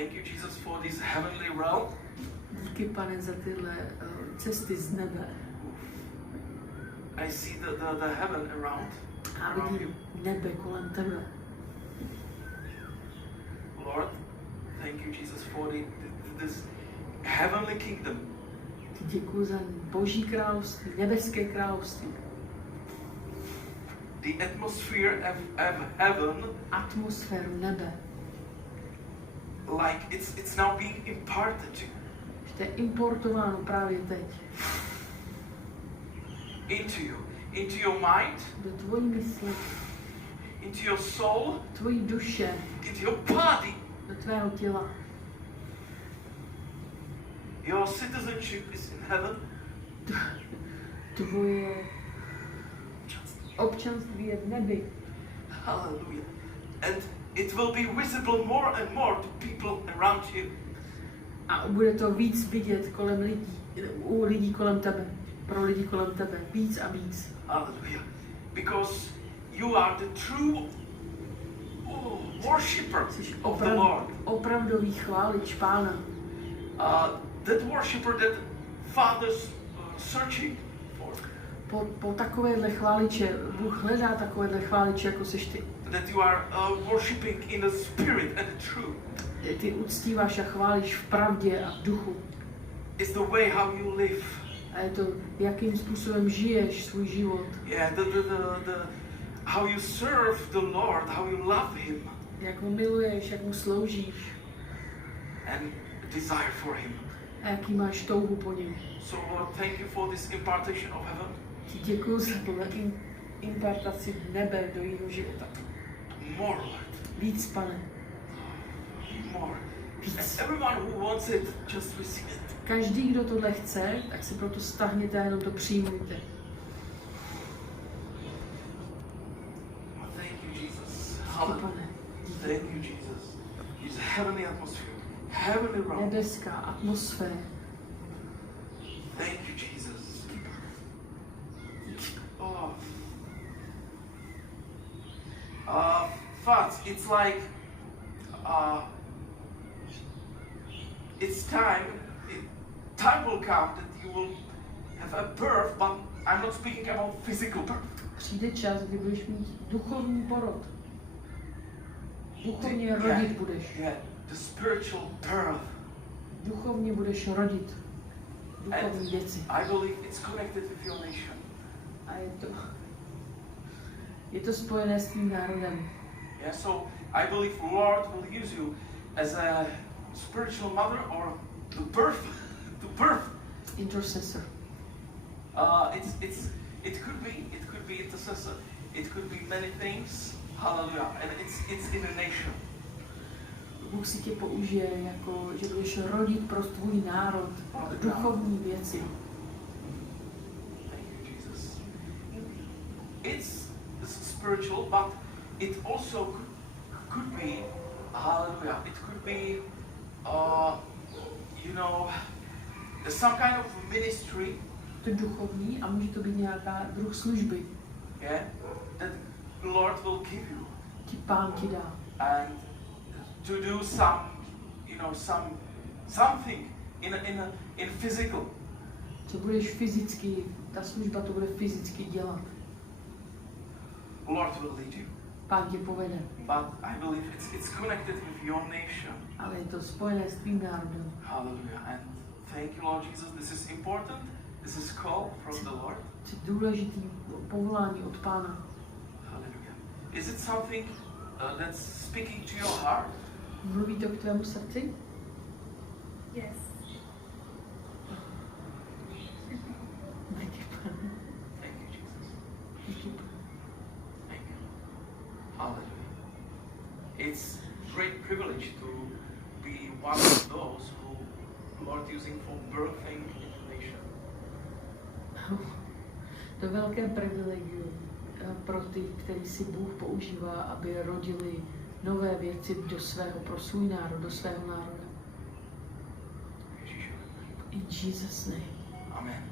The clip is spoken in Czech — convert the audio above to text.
Thank you, Jesus, for this heavenly realm. Díky, Pane, za tyhle cesty z nebe. I see the heaven around A vidím you. nebe kolem tebe. Lord, thank you, Jesus, for this heavenly kingdom. Děkuji za Boží království, nebeské království. The atmosphere of heaven, Atmosféru nebe. like it's now being imparted to you. Že to je importováno právě teď. Into your mind, Do tvojí mysli, into your soul, tvojí duše, into your body. do tvého těla. Your citizenship is in heaven. Tvoje občanství je v nebi. Hallelujah. And it will be visible more and more to people around you. A bude to víc vidět kolem lidí, u lidí kolem tebe, pro lidi kolem tebe, víc a víc. Hallelujah. Because you are the true worshipper Jsi of the Lord. opravdový chválič Pána. That worshipper that Father's searching for. Po takovéhle chváliče, Bůh hledá takovéhle chváliče, jako seš ty. That you are worshiping in the spirit and the truth. Ty uctíváš a chválíš v pravdě a v duchu. It's the way how you live. A je to, jakým způsobem žiješ svůj život. Yeah, how you serve the Lord, how you love Him. Jak ho miluješ, jak mu sloužíš. And desire for Him. A jaký máš touhu po něm. So Lord, thank you for this impartation of heaven. Děkuji za tuhle impartaci nebe do jeho života. More, Lord. Víc, Pane. More. Víc. Everyone who wants it, just receive it. Každý, kdo tohle chce, tak si proto stáhněte a jenom to přijmujte. Thank you, Jesus. Díky, Hallelujah. Pane. Thank you, Jesus. It's a heavenly atmosphere. Heavenly realm. Nebeská atmosféra. Thank you, Jesus. Oh. But it's like it's time. Time will come that you will have a birth, but I'm not speaking about physical birth. Přijde čas, kdy budeš mít duchovní porod. Duchovně rodit budeš. Yeah, the spiritual birth. Duchovně budeš rodit. Duchovní věci. I believe it's connected with your nation. A je to spojené s tvým národem. Yeah, so I believe Lord will use you as a spiritual mother or to birth. Intercessor. It could be intercessor. It could be many things. Hallelujah. And it's in a nation. Bůh si tě použije jako, že budeš rodit pro tvůj národ duchovní věci. Thank you, Jesus. It's spiritual, but it also could be, hallelujah, it could be, some kind of ministry. To duchovní a může to být nějaká druh služby. Yeah, that the Lord will give you. Ti Pán ti dá. And to do something in physical. Co budeš fyzicky, ta služba to bude fyzicky dělat. Lord will lead you. Pán tě povede. But I believe it's connected with your nation. Ale je to spojené s tvým národem. Hallelujah. And thank you, Lord Jesus. This is important. This is call from the Lord. To je důležitý povolání od Pána. Hallelujah. Is it something that's speaking to your heart? Mluví to k tvému srdci? Yes. Díky, Pane. Thank you, Jesus. Díky, Pane. Thank you. Hallelujah. It's a great privilege to be one of those who Lord using for birthing information. To je velké privilegium pro ty, který si Bůh používá, aby rodili nové věci pro svůj národ, do svého národa. In Jesus' name. Amen.